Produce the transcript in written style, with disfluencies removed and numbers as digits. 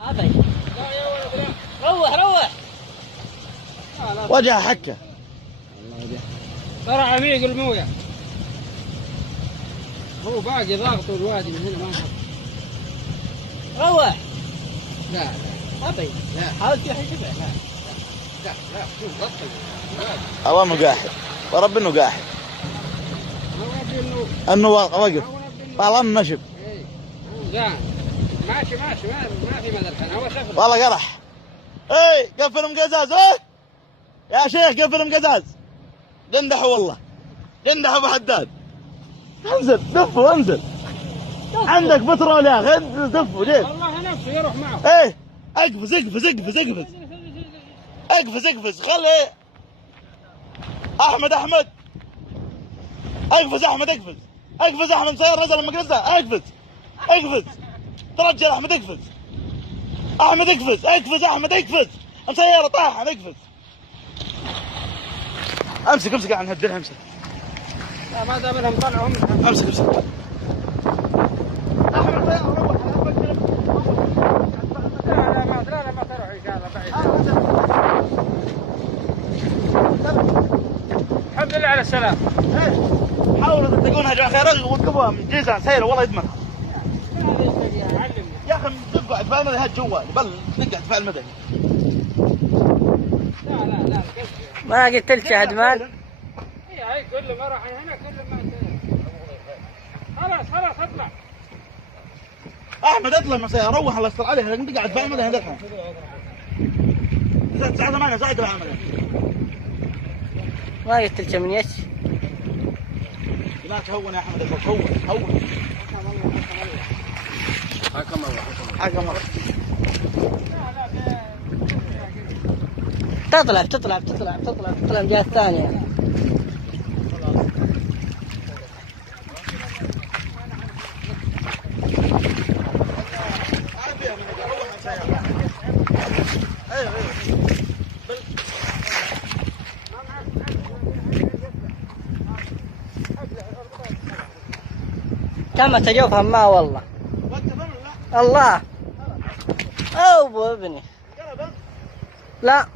هذا لا يا ولد لا روح روح وجه حكه ترى عميق المويه هو باقي ضاغط الوادي من هنا ما يحط روح لا لا ابي لا حاول تحجبه لا لا لا شوف غطي الله انه قاحد ورب انه قاحد انه وقف والله انه نشب ماشي ما في مدى الحين هو شفر والله قرح. اي قفل مقزاز ايه يا شيخ قفل مقزاز جندح والله جندح ابو حداد انزل دفوا انزل عندك بترول يا اخي انزل دفوا ليه والله نفسه يروح معه ايه اقفز اقفز اقفز اقفز اقفز اقفز خلي احمد اقفز احمد اقفز احمد سيارة نزل المقرزة اقفز ترجل احمد اقفز احمد اقفز مسيارة طاح اقفز امسك عن هالدرهم امسك لا ما دام لهم طلعوا امسك احمد سيارة روح لا ما تروح ان شاء الله بعيد الحمد لله على السلامة حاولوا تلتقونها يا جماعة خير وقفوها من جيزان سيرة والله يدمرها يا اخي نقعد دفاع المدني هات جوا بل نقعد دفاع المدني لا ما قلت لك يا هدمان هي كل ما راح هنا كل ما خلاص اطلع احمد اطلع من سيارة روح الله يستر عليها نقعد دفاع المدني الحين 9 ساعة دفاع المدني ما قلت لك من يش لا تهون يا احمد هون حكم الله تطلع الجهة الثانية كم تجوفها ما والله الله أو ابو ابني لا